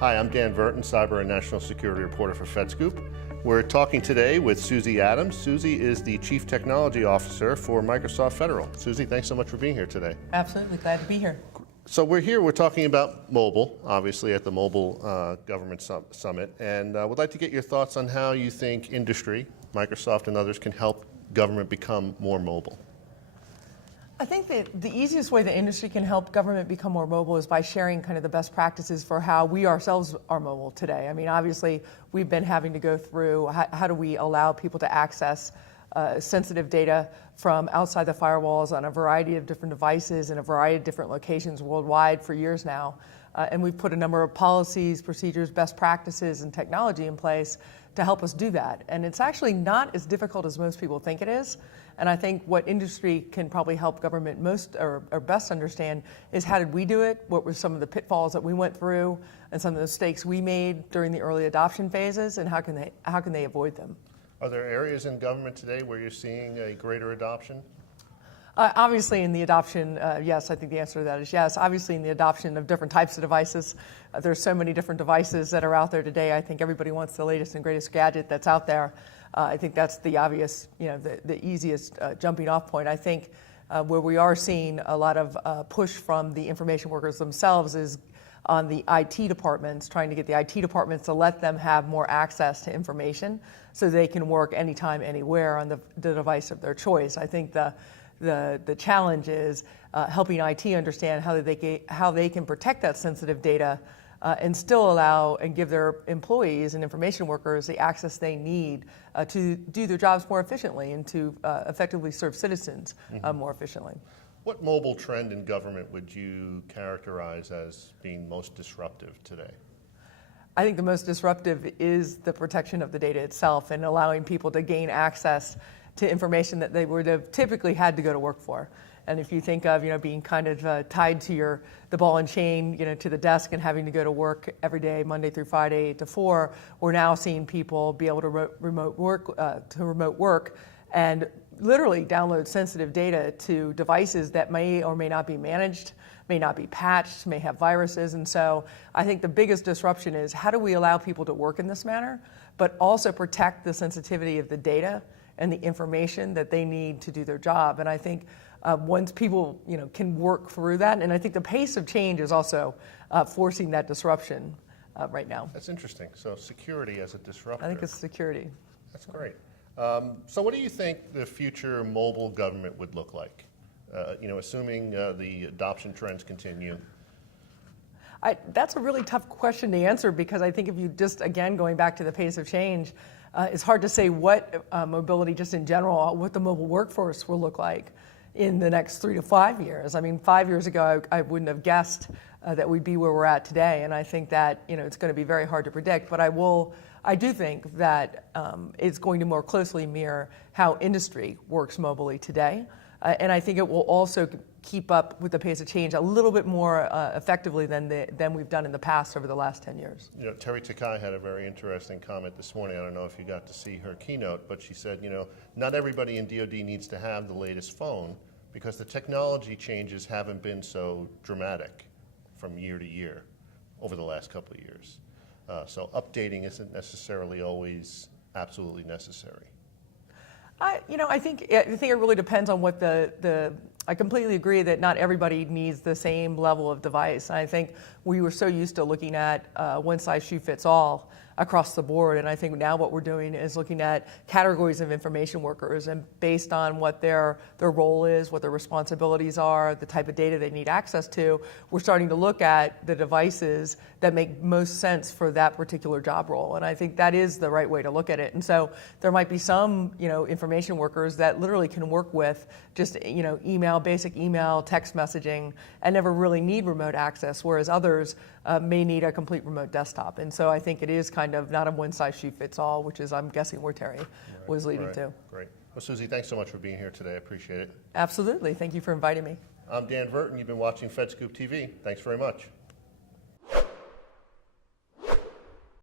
Hi, I'm Dan Verton, Cyber and National Security Reporter for FedScoop. We're talking today with Susie Adams. Susie is the Chief Technology Officer for Microsoft Federal. Susie, thanks so much for being here today. Absolutely, glad to be here. So we're talking about mobile, obviously at the Mobile Government Summit, and would like to get your thoughts on how you think industry, Microsoft and others, can help government become more mobile. I think that the easiest way the industry can help government become more mobile is by sharing kind of the best practices for how we ourselves are mobile today. I mean, obviously, we've been having to go through how do we allow people to access sensitive data from outside the firewalls on a variety of different devices in a variety of different locations worldwide for years now. And we've put a number of policies, procedures, best practices, and technology in place to help us do that. And it's actually not as difficult as most people think it is. And I think what industry can probably help government most or best understand is how did we do it? What were some of the pitfalls that we went through and some of the mistakes we made during the early adoption phases, and how can they avoid them? Are there areas in government today where you're seeing a greater adoption? Obviously in the adoption, yes, I think the answer to that is yes. Obviously in the adoption of different types of devices, there's so many different devices that are out there today. I think everybody wants the latest and greatest gadget that's out there. I think that's the obvious, the easiest jumping off point. I think where we are seeing a lot of push from the information workers themselves is on the IT departments, trying to get the IT departments to let them have more access to information so they can work anytime, anywhere on the device of their choice. I think the challenge is helping IT understand how they can protect that sensitive data and still allow and give their employees and information workers the access they need to do their jobs more efficiently and to effectively serve citizens more efficiently. What mobile trend in government would you characterize as being most disruptive today? I think the most disruptive is the protection of the data itself and allowing people to gain access to information that they would have typically had to go to work for. And if you think of being kind of tied to the ball and chain to the desk and having to go to work every day, Monday through Friday, 8 to 4, we're now seeing people be able to remote work and literally download sensitive data to devices that may or may not be managed, may not be patched, may have viruses. And so I think the biggest disruption is how do we allow people to work in this manner, but also protect the sensitivity of the data and the information that they need to do their job. And I think once people can work through that, and I think the pace of change is also forcing that disruption right now. That's interesting. So security as a disruptor. I think it's security. That's great. So what do you think the future mobile government would look like? Assuming the adoption trends continue. That's a really tough question to answer because I think if you just, again, going back to the pace of change, it's hard to say what mobility just in general, what the mobile workforce will look like in the next 3 to 5 years. I mean, 5 years ago, I wouldn't have guessed that we'd be where we're at today. And I think that, it's going to be very hard to predict. But I do think that it's going to more closely mirror how industry works mobily today. And I think it will also keep up with the pace of change a little bit more effectively than we've done in the past over the last 10 years. Terry Takai had a very interesting comment this morning. I don't know if you got to see her keynote, but she said, not everybody in DoD needs to have the latest phone because the technology changes haven't been so dramatic from year to year over the last couple of years. So updating isn't necessarily always absolutely necessary. I think it really depends on what I completely agree that not everybody needs the same level of device. And I think we were so used to looking at one size shoe fits all across the board. And I think now what we're doing is looking at categories of information workers, and based on what their role is, what their responsibilities are, the type of data they need access to, we're starting to look at the devices that make most sense for that particular job role. And I think that is the right way to look at it. And so there might be some, information workers that literally can work with just, basic email, text messaging, and never really need remote access, whereas others may need a complete remote desktop. And so I think it is kind of not a one-size-shoe-fits-all, which is, I'm guessing, where Terry was leading to. Great. Well, Susie, thanks so much for being here today. I appreciate it. Absolutely. Thank you for inviting me. I'm Dan Verton. You've been watching FedScoop TV. Thanks very much.